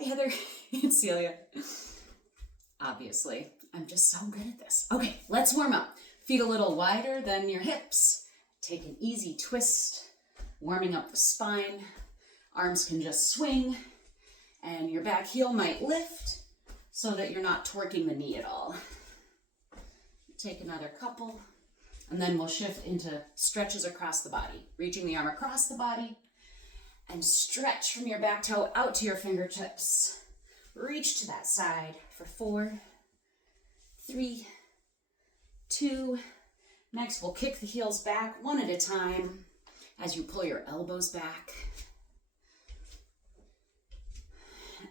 Hi, Heather. It's Celia. Obviously, I'm just so good at this. Okay, let's warm up. Feet a little wider than your hips. Take an easy twist, warming up the spine. Arms can just swing, and your back heel might lift so that you're not torquing the knee at all. Take another couple, and then we'll shift into stretches across the body, reaching the arm across the body, and stretch from your back toe out to your fingertips. Reach to that side for 4, 3, 2. Next, we'll kick the heels back one at a time as you pull your elbows back.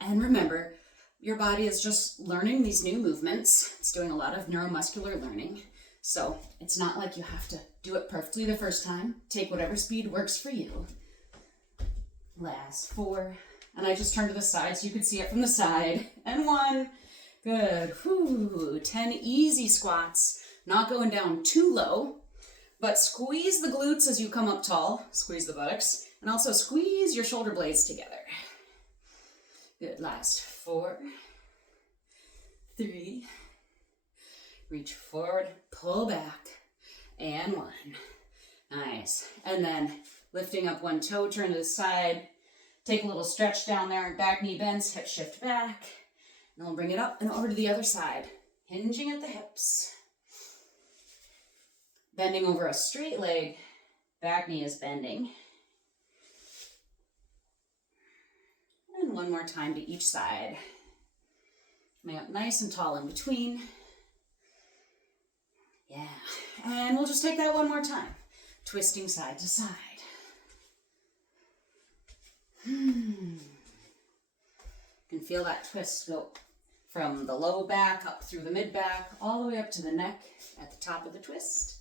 And remember, your body is just learning these new movements. It's doing a lot of neuromuscular learning. So it's not like you have to do it perfectly the first time. Take whatever speed works for you. Last 4. And I just turn to the side so you can see it from the side. And 1. Good. Whew. 10 easy squats. Not going down too low, but squeeze the glutes as you come up tall. Squeeze the buttocks. And also squeeze your shoulder blades together. Good. Last 4. 3. Reach forward. Pull back. And 1. Nice. And then lifting up one toe, turn to the side. Take a little stretch down there. Back knee bends, hip shift back. And we'll bring it up and over to the other side. Hinging at the hips. Bending over a straight leg. Back knee is bending. And one more time to each side. Coming up nice and tall in between. Yeah. And we'll just take that one more time. Twisting side to side. You can feel that twist go from the low back up through the mid back, all the way up to the neck at the top of the twist.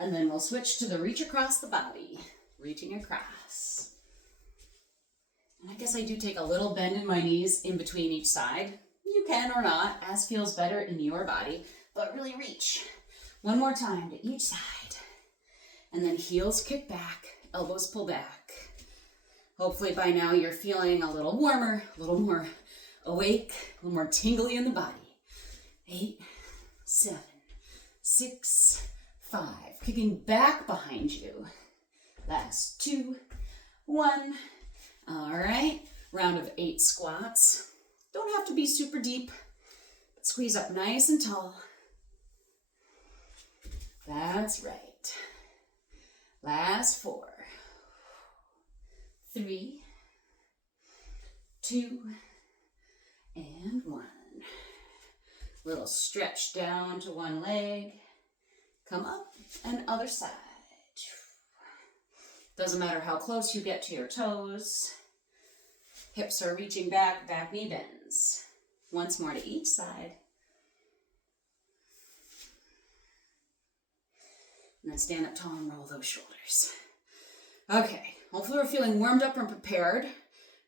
And then we'll switch to the reach across the body, reaching across. And I guess I do take a little bend in my knees in between each side. You can or not, as feels better in your body, but really reach. One more time to each side. And then heels kick back, elbows pull back. Hopefully by now you're feeling a little warmer, a little more awake, a little more tingly in the body. 8, 7, 6, 5. Kicking back behind you. Last 2, 1. All right, round of 8 squats. Don't have to be super deep, but squeeze up nice and tall. That's right. Last 4. 3, 2, and 1. Little stretch down to one leg. Come up and other side. Doesn't matter how close you get to your toes. Hips are reaching back, back knee bends. Once more to each side. And then stand up tall and roll those shoulders. Okay. Hopefully we're feeling warmed up and prepared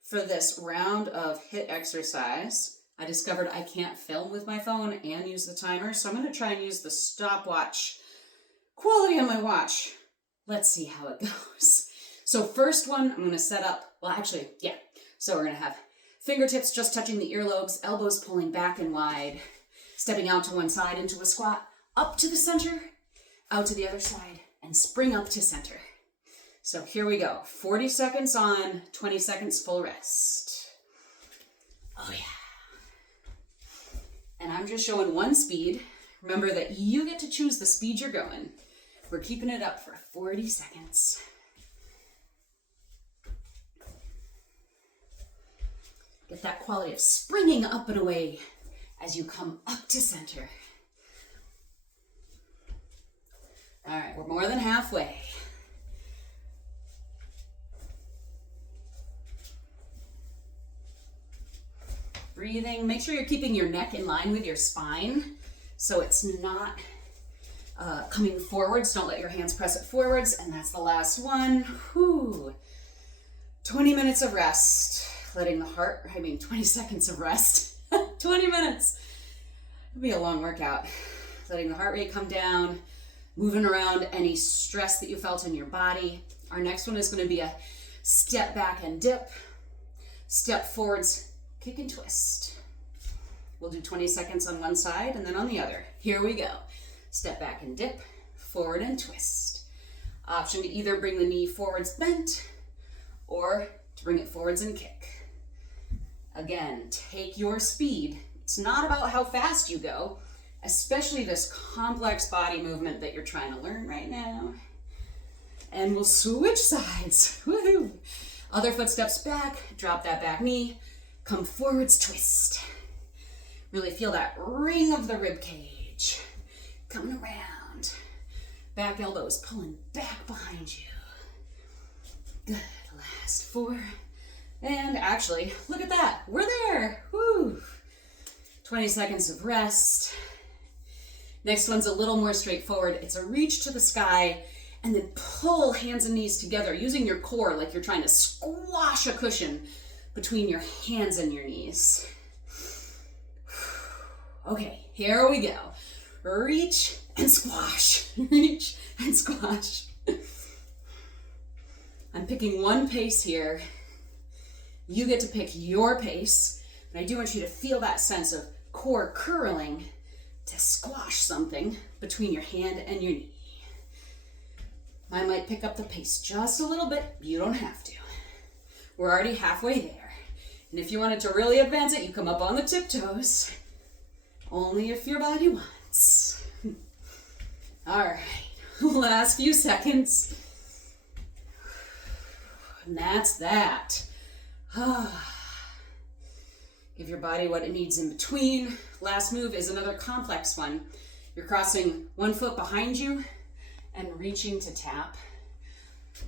for this round of HIIT exercise. I discovered I can't film with my phone and use the timer, so I'm going to try and use the stopwatch quality on my watch. Let's see how it goes. So first one, I'm going to set up, so we're going to have fingertips just touching the earlobes, elbows pulling back and wide, stepping out to one side into a squat, up to the center, out to the other side, and spring up to center. So here we go. 40 seconds on, 20 seconds full rest. Oh yeah. And I'm just showing one speed. Remember that you get to choose the speed you're going. We're keeping it up for 40 seconds. Get that quality of springing up and away as you come up to center. All right, we're more than halfway. Breathing. Make sure you're keeping your neck in line with your spine so it's not coming forwards. Don't let your hands press it forwards. And that's the last one. Whew. 20 minutes of rest. Letting the heart, 20 seconds of rest. 20 minutes. It'll be a long workout. Letting the heart rate come down. Moving around any stress that you felt in your body. Our next one is going to be a step back and dip. Step forwards kick and twist. We'll do 20 seconds on one side and then on the other. Here we go. Step back and dip, forward and twist. Option to either bring the knee forwards bent or to bring it forwards and kick. Again, take your speed. It's not about how fast you go, especially this complex body movement that you're trying to learn right now. And we'll switch sides. Woohoo! Other foot steps back, drop that back knee, come forwards, twist. Really feel that ring of the rib cage. Coming around. Back elbows pulling back behind you. Good. Last 4. And actually, look at that. We're there. Woo! 20 seconds of rest. Next one's a little more straightforward. It's a reach to the sky and then pull hands and knees together using your core like you're trying to squash a cushion between your hands and your knees. Okay, here we go. Reach and squash. Reach and squash. I'm picking one pace here. You get to pick your pace, but I do want you to feel that sense of core curling to squash something between your hand and your knee. I might pick up the pace just a little bit. You don't have to. We're already halfway there. And if you wanted to really advance it, you come up on the tiptoes. Only if your body wants. All right, last few seconds. And that's that. Give your body what it needs in between. Last move is another complex one. You're crossing one foot behind you and reaching to tap.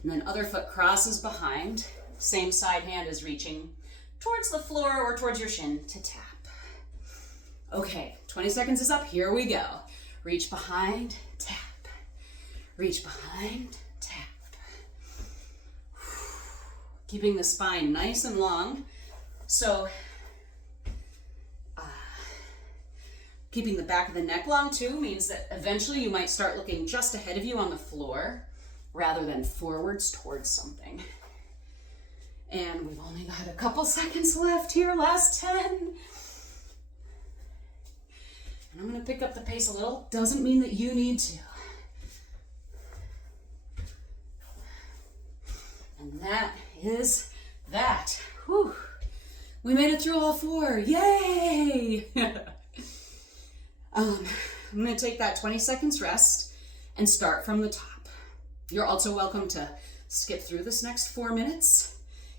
And then other foot crosses behind. Same side hand is reaching towards the floor or towards your shin to tap. Okay, 20 seconds is up. Here we go. Reach behind, tap. Reach behind, tap. Keeping the spine nice and long. So, keeping the back of the neck long too means that eventually you might start looking just ahead of you on the floor rather than forwards towards something. And we've only got a couple seconds left here, last 10. And I'm gonna pick up the pace a little. Doesn't mean that you need to. And that is that. Whew. We made it through all 4. Yay! I'm going to take that 20 seconds rest and start from the top. You're also welcome to skip through this next 4 minutes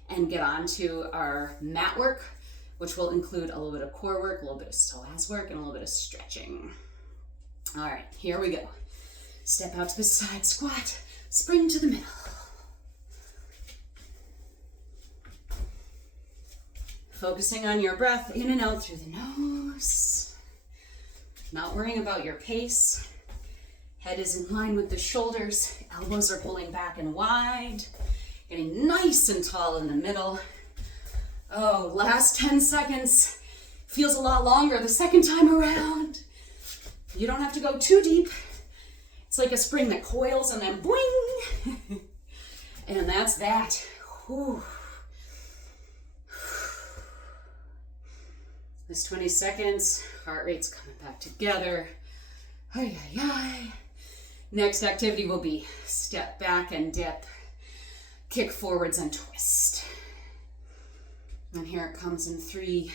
and get on to our mat work, which will include a little bit of core work, a little bit of psoas work, and a little bit of stretching. All right, here we go. Step out to the side, squat, spring to the middle. Focusing on your breath in and out through the nose. Not worrying about your pace. Head is in line with the shoulders. Elbows are pulling back and wide. Getting nice and tall in the middle. Oh, last 10 seconds. Feels a lot longer the second time around. You don't have to go too deep. It's like a spring that coils and then boing. And that's that. Whew. This 20 seconds, heart rate's coming back together. Ay, ay, ay. Next activity will be step back and dip, kick forwards and twist. And here it comes in 3,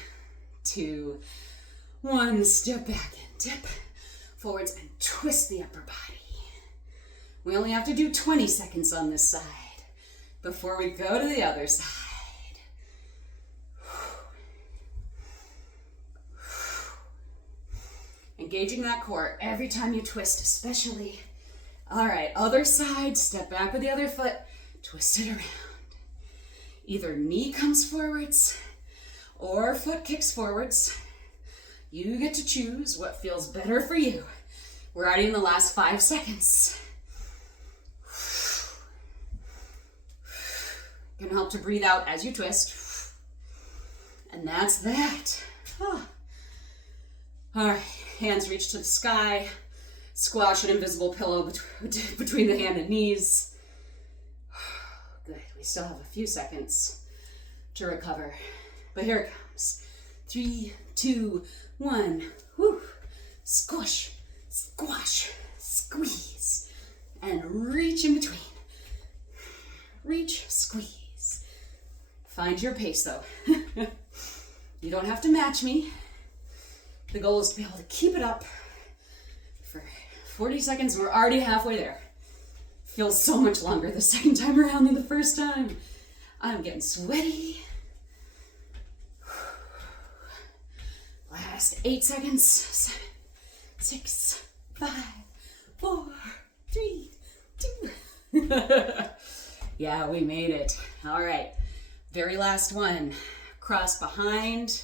2, 1. Step back and dip, forwards and twist the upper body. We only have to do 20 seconds on this side before we go to the other side. Engaging that core every time you twist, especially. All right, other side, step back with the other foot, twist it around. Either knee comes forwards or foot kicks forwards. You get to choose what feels better for you. We're already in the last 5 seconds. Gonna help to breathe out as you twist. And that's that. All right. Hands reach to the sky. Squash an invisible pillow between the hand and knees. Good. We still have a few seconds to recover. But here it comes. 3, 2, 1. Woo. Squish, squash, squeeze, and reach in between. Reach, squeeze. Find your pace though. You don't have to match me. The goal is to be able to keep it up for 40 seconds. We're already halfway there. Feels so much longer the second time around than the first time. I'm getting sweaty. Last 8 seconds. 7, 6, 5, 4, 3, 2. Yeah, we made it. All right. Very last one. Cross behind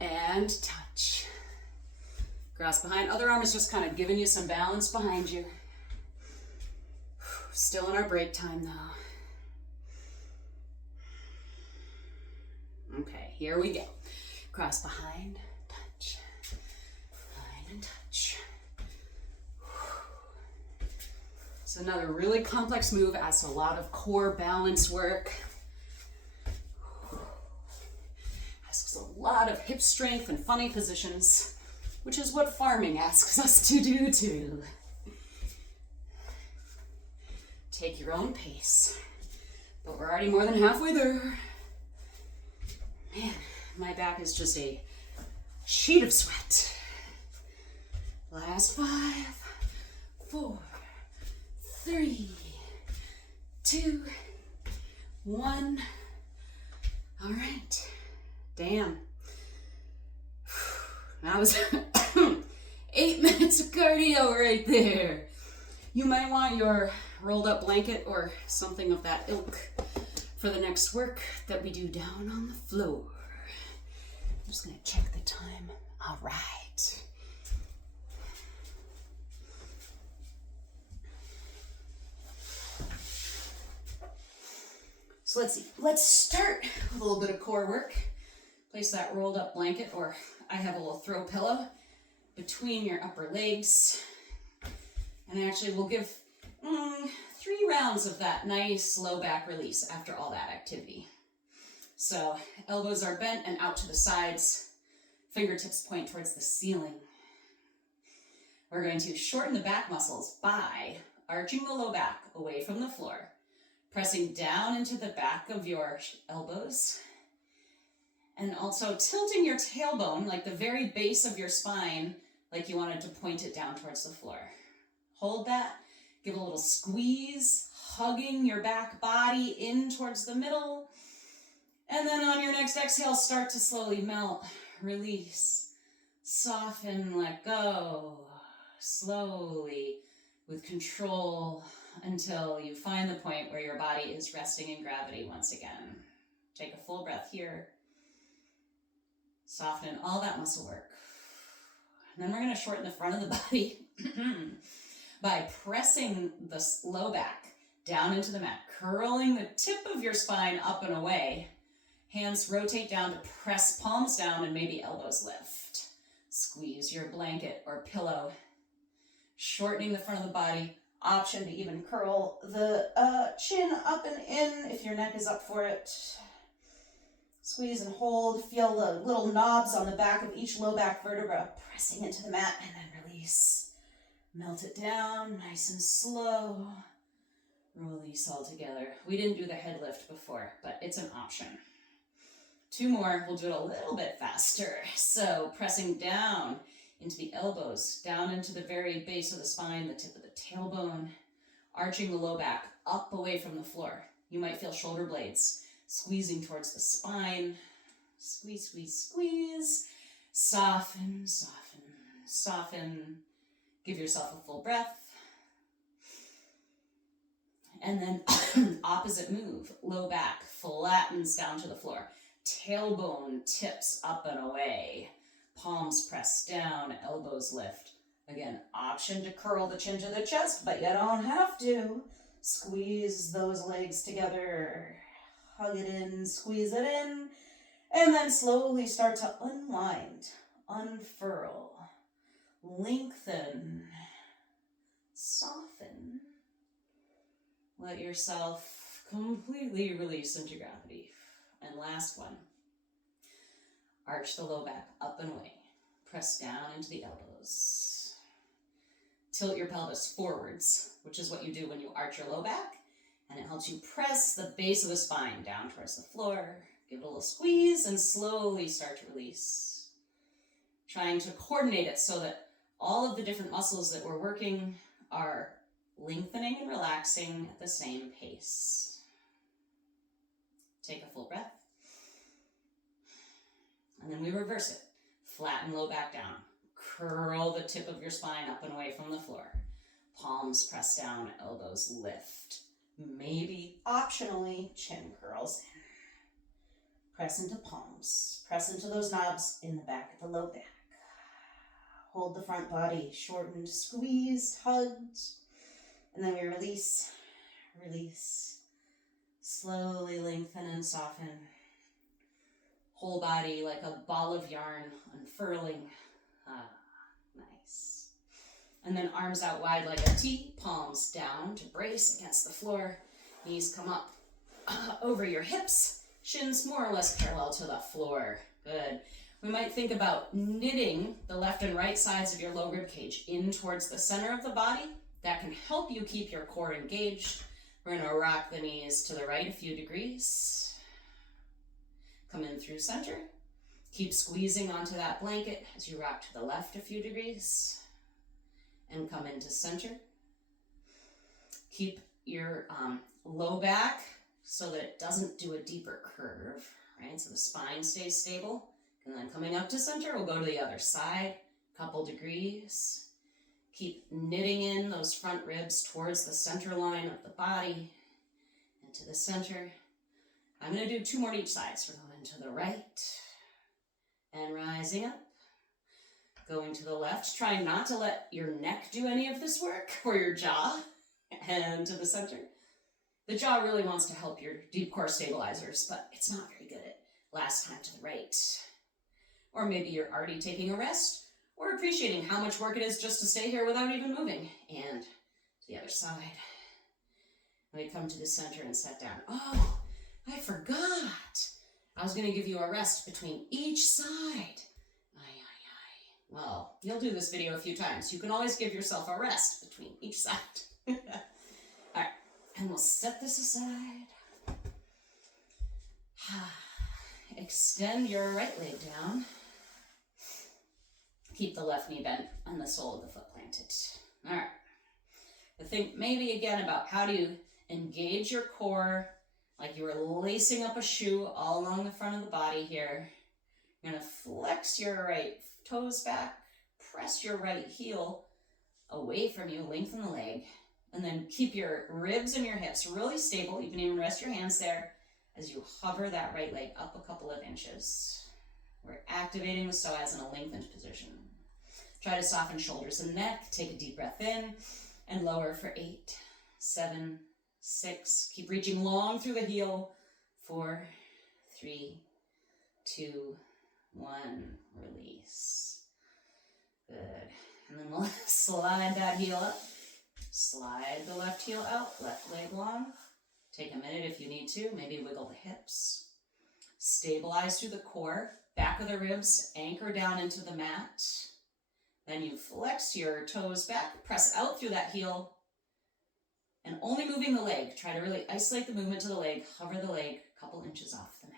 and touch. Cross behind. Other arm is just kind of giving you some balance behind you. Still in our break time though. Okay, here we go. Cross behind, touch. Behind and touch. It's another really complex move. Asks a lot of core balance work. Asks a lot of hip strength and funny positions, which is what farming asks us to do too. Take your own pace, but we're already more than halfway there. Man, my back is just a sheet of sweat. Last 5, 4, 3, 2, 1. All right. Damn. That was 8 minutes of cardio right there. You might want your rolled up blanket or something of that ilk for the next work that we do down on the floor. I'm just gonna check the time. All right. So let's see. Let's start with a little bit of core work. Place that rolled up blanket, or I have a little throw pillow, between your upper legs. And actually we'll give 3 rounds of that nice low back release after all that activity. So elbows are bent and out to the sides. Fingertips point towards the ceiling. We're going to shorten the back muscles by arching the low back away from the floor, pressing down into the back of your elbows, and also tilting your tailbone, like the very base of your spine, like you wanted to point it down towards the floor. Hold that, give a little squeeze, hugging your back body in towards the middle. And then on your next exhale, start to slowly melt, release, soften, let go, slowly, with control, until you find the point where your body is resting in gravity once again. Take a full breath here. Soften all that muscle work. And then we're going to shorten the front of the body by pressing the low back down into the mat, curling the tip of your spine up and away. Hands rotate down to press palms down and maybe elbows lift. Squeeze your blanket or pillow. Shortening the front of the body. Option to even curl the chin up and in if your neck is up for it. Squeeze and hold. Feel the little knobs on the back of each low back vertebra pressing into the mat, and then release. Melt it down nice and slow. Release all together. We didn't do the head lift before, but it's an option. 2 more. We'll do it a little bit faster. So pressing down into the elbows, down into the very base of the spine, the tip of the tailbone, arching the low back up away from the floor. You might feel shoulder blades squeezing towards the spine. Squeeze, squeeze, squeeze. Soften, soften, soften. Give yourself a full breath. And then opposite move. Low back flattens down to the floor. Tailbone tips up and away. Palms press down, elbows lift. Again, option to curl the chin to the chest, but you don't have to. Squeeze those legs together. Hug it in, squeeze it in, and then slowly start to unwind, unfurl, lengthen, soften. Let yourself completely release into gravity. And last one. Arch the low back up and away. Press down into the elbows. Tilt your pelvis forwards, which is what you do when you arch your low back, and it helps you press the base of the spine down towards the floor. Give it a little squeeze and slowly start to release. Trying to coordinate it so that all of the different muscles that we're working are lengthening and relaxing at the same pace. Take a full breath. And then we reverse it. Flatten low back down. Curl the tip of your spine up and away from the floor. Palms press down, elbows lift. Maybe, optionally, chin curls in. Press into palms. Press into those knobs in the back of the low back. Hold the front body shortened, squeezed, hugged. And then we release, release. Slowly lengthen and soften. Whole body like a ball of yarn unfurling. Nice. And then arms out wide like a T, palms down to brace against the floor. Knees come up over your hips, shins more or less parallel to the floor. Good. We might think about knitting the left and right sides of your low rib cage in towards the center of the body. That can help you keep your core engaged. We're going to rock the knees to the right a few degrees. Come in through center. Keep squeezing onto that blanket as you rock to the left a few degrees. And come into center. Keep your low back so that it doesn't do a deeper curve, right? So the spine stays stable. And then coming up to center, we'll go to the other side, couple degrees. Keep knitting in those front ribs towards the center line of the body and to the center. I'm going to do 2 more on each side. So we're going to the right and rising up. Going to the left. Try not to let your neck do any of this work or your jaw. And to the center. The jaw really wants to help your deep core stabilizers, but it's not very good at last time to the right. Or maybe you're already taking a rest or appreciating how much work it is just to stay here without even moving. And to the other side. We come to the center and set down. Oh, I forgot. I was going to give you a rest between each side. Well, you'll do this video a few times. You can always give yourself a rest between each side. All right, and we'll set this aside. Extend your right leg down. Keep the left knee bent and the sole of the foot planted. All right. But think maybe again about how do you engage your core like you were lacing up a shoe all along the front of the body here. You're going to flex your right toes back, press your right heel away from you, lengthen the leg, and then keep your ribs and your hips really stable. You can even rest your hands there as you hover that right leg up a couple of inches. We're activating the psoas in a lengthened position. Try to soften shoulders and neck. Take a deep breath in and lower for 8, 7, 6. Keep reaching long through the heel. 4, 3, 2, 1. Release. Good. And then we'll slide that heel up. Slide the left heel out, left leg long. Take a minute if you need to. Maybe wiggle the hips. Stabilize through the core. Back of the ribs, anchor down into the mat. Then you flex your toes back, press out through that heel, and only moving the leg. Try to really isolate the movement to the leg. Hover the leg a couple inches off the mat.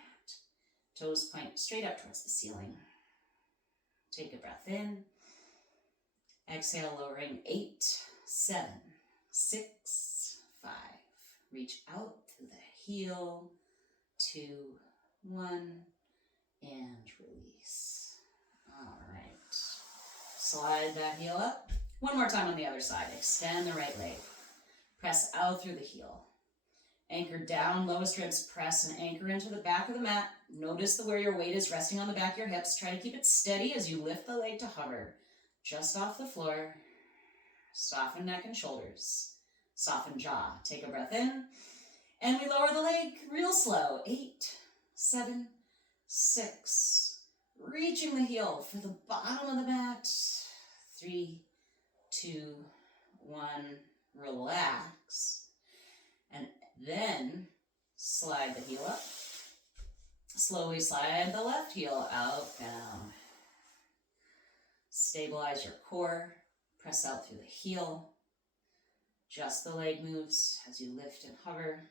Toes point straight up towards the ceiling. Take a breath in. Exhale, lowering. 8, 7, 6, 5. Reach out through the heel. 2, 1. And release. All right. Slide that heel up. One more time on the other side. Extend the right leg. Press out through the heel. Anchor down, lowest ribs. Press and anchor into the back of the mat. Notice where your weight is resting on the back of your hips. Try to keep it steady as you lift the leg to hover. Just off the floor. Soften neck and shoulders. Soften jaw. Take a breath in. And we lower the leg real slow. 8, 7, 6. Reaching the heel for the bottom of the mat. 3, 2, 1. Relax. And then slide the heel up. Slowly slide the left heel out, down. Stabilize your core. Press out through the heel. Just the leg moves as you lift and hover.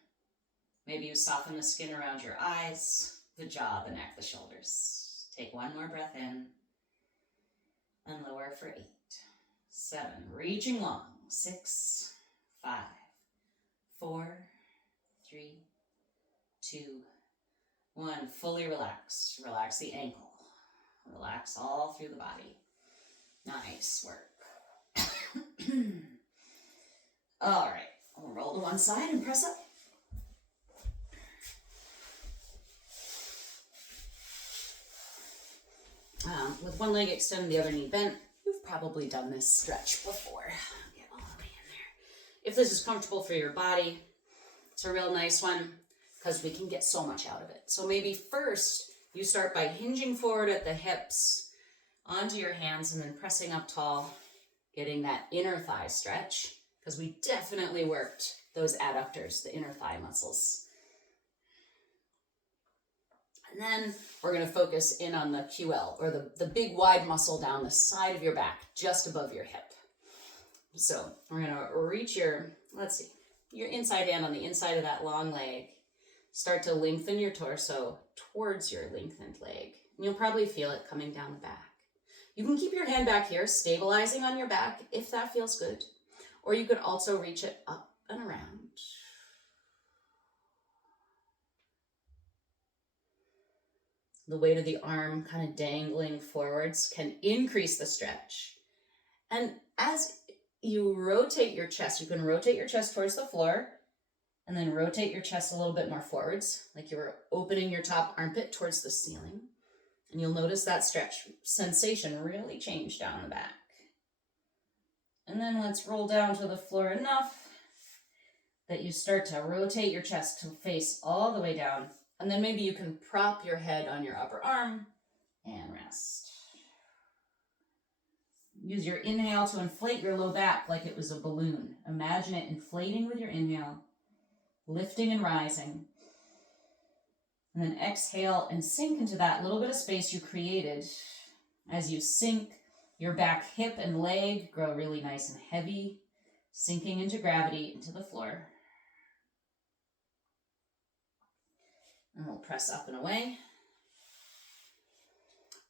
Maybe you soften the skin around your eyes, the jaw, the neck, the shoulders. Take one more breath in and lower for 8, 7, reaching long, 6, 5, 4, 3, 2, 1. Fully relax. Relax the ankle. Relax all through the body. Nice work. All right, we'll roll to one side and press up. With one leg extended, the other knee bent. You've probably done this stretch before. Get all the way in there. If this is comfortable for your body, it's a real nice one because we can get so much out of it. So maybe first you start by hinging forward at the hips onto your hands and then pressing up tall, getting that inner thigh stretch because we definitely worked those adductors, the inner thigh muscles. And then we're going to focus in on the QL, or the big wide muscle down the side of your back, just above your hip. So we're going to reach your inside hand on the inside of that long leg. Start to lengthen your torso towards your lengthened leg. And you'll probably feel it coming down the back. You can keep your hand back here, stabilizing on your back if that feels good. Or you could also reach it up and around. The weight of the arm kind of dangling forwards can increase the stretch. And as you rotate your chest, you can rotate your chest towards the floor and then rotate your chest a little bit more forwards, like you were opening your top armpit towards the ceiling. And you'll notice that stretch sensation really change down the back. And then let's roll down to the floor enough that you start to rotate your chest to face all the way down. And then maybe you can prop your head on your upper arm and rest. Use your inhale to inflate your low back like it was a balloon. Imagine it inflating with your inhale, lifting and rising. And then exhale and sink into that little bit of space you created. As you sink, your back hip and leg grow really nice and heavy, sinking into gravity into the floor. And we'll press up and away.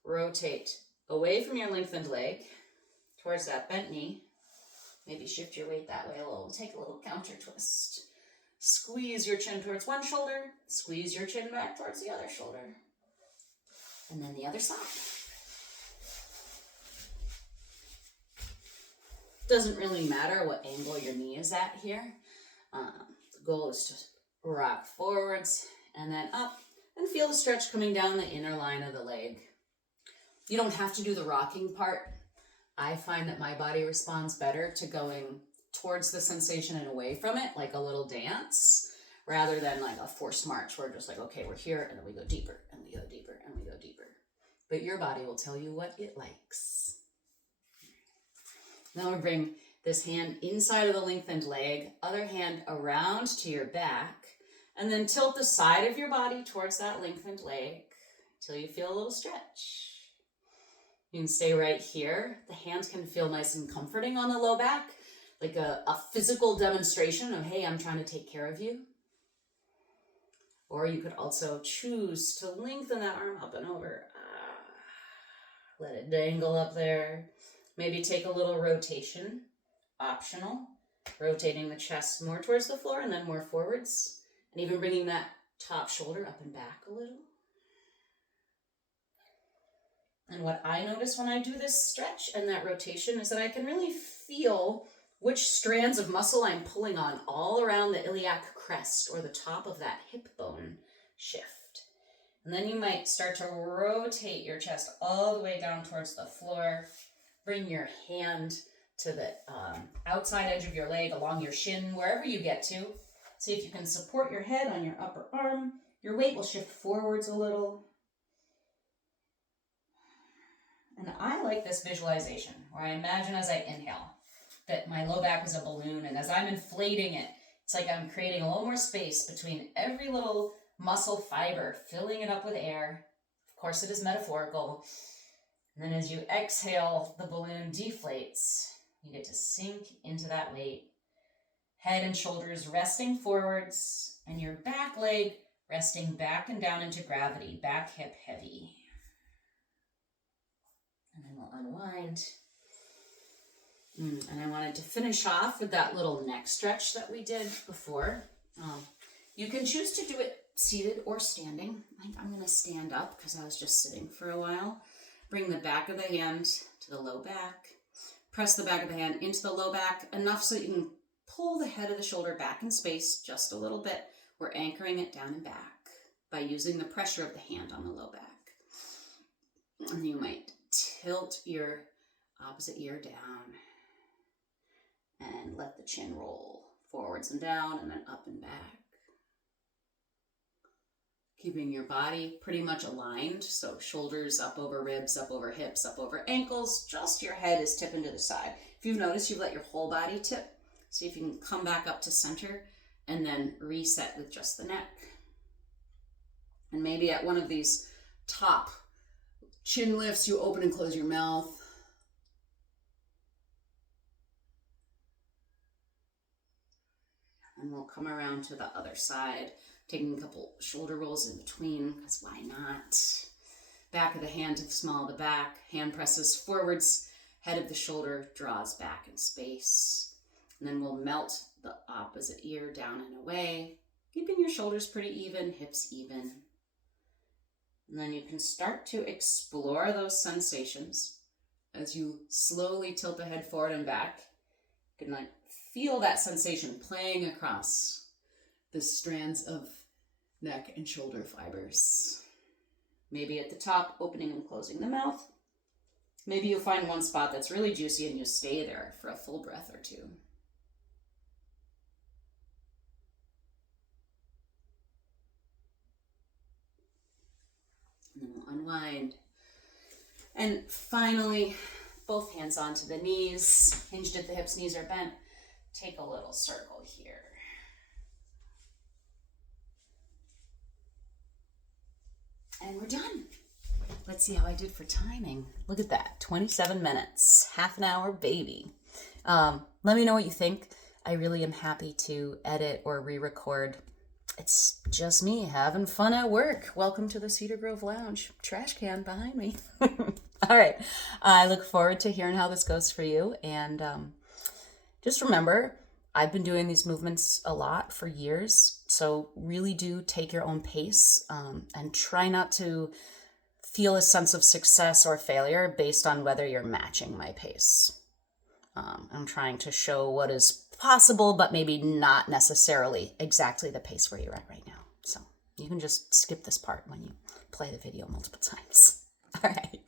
Rotate away from your lengthened leg towards that bent knee. Maybe shift your weight that way a little. Take a little counter twist. Squeeze your chin towards one shoulder. Squeeze your chin back towards the other shoulder. And then the other side. Doesn't really matter what angle your knee is at here. The goal is to rock forwards and then up, and feel the stretch coming down the inner line of the leg. You don't have to do the rocking part. I find that my body responds better to going towards the sensation and away from it, like a little dance, rather than like a forced march where we're just like, okay, we're here, and then we go deeper, and we go deeper, and we go deeper. But your body will tell you what it likes. Now we bring this hand inside of the lengthened leg, other hand around to your back, and then tilt the side of your body towards that lengthened leg until you feel a little stretch. You can stay right here. The hands can feel nice and comforting on the low back, like a physical demonstration of, hey, I'm trying to take care of you. Or you could also choose to lengthen that arm up and over. Let it dangle up there. Maybe take a little rotation, optional. Rotating the chest more towards the floor and then more forwards. And even bringing that top shoulder up and back a little. And what I notice when I do this stretch and that rotation is that I can really feel which strands of muscle I'm pulling on all around the iliac crest or the top of that hip bone shift. And then you might start to rotate your chest all the way down towards the floor. Bring your hand to the outside edge of your leg, along your shin, wherever you get to. See if you can support your head on your upper arm. Your weight will shift forwards a little. And I like this visualization where I imagine as I inhale that my low back is a balloon, and as I'm inflating it, it's like I'm creating a little more space between every little muscle fiber, filling it up with air. Of course, it is metaphorical. And then as you exhale, the balloon deflates. You get to sink into that weight. Head and shoulders resting forwards, and your back leg resting back and down into gravity, back hip heavy. And then we'll unwind. And I wanted to finish off with that little neck stretch that we did before. You can choose to do it seated or standing. I'm going to stand up because I was just sitting for a while. Bring the back of the hand to the low back. Press the back of the hand into the low back, enough so you can pull the head of the shoulder back in space just a little bit. We're anchoring it down and back by using the pressure of the hand on the low back. And you might tilt your opposite ear down and let the chin roll forwards and down and then up and back. Keeping your body pretty much aligned, so shoulders up over ribs, up over hips, up over ankles, just your head is tipping to the side. If you've noticed, you've let your whole body tip. See if you can come back up to center and then reset with just the neck. And maybe at one of these top chin lifts, you open and close your mouth. And we'll come around to the other side, taking a couple shoulder rolls in between, because why not? Back of the hand to the small of the back, hand presses forwards, head of the shoulder draws back in space. And then we'll melt the opposite ear down and away, keeping your shoulders pretty even, hips even. And then you can start to explore those sensations as you slowly tilt the head forward and back. You can feel that sensation playing across the strands of neck and shoulder fibers. Maybe at the top, opening and closing the mouth. Maybe you'll find one spot that's really juicy and you stay there for a full breath or two. And then we'll unwind. And finally, both hands onto the knees, hinged at the hips, knees are bent. Take a little circle here. And we're done. Let's see how I did for timing. Look at that, 27 minutes, half an hour, baby. Let me know what you think. I really am happy to edit or re-record. It's just me having fun at work. Welcome to the Cedar Grove Lounge. Trash can behind me. All right. I look forward to hearing how this goes for you. And just remember, I've been doing these movements a lot for years. So really do take your own pace and try not to feel a sense of success or failure based on whether you're matching my pace. I'm trying to show what is possible, but maybe not necessarily exactly the pace where you're at right now. So you can just skip this part when you play the video multiple times. All right.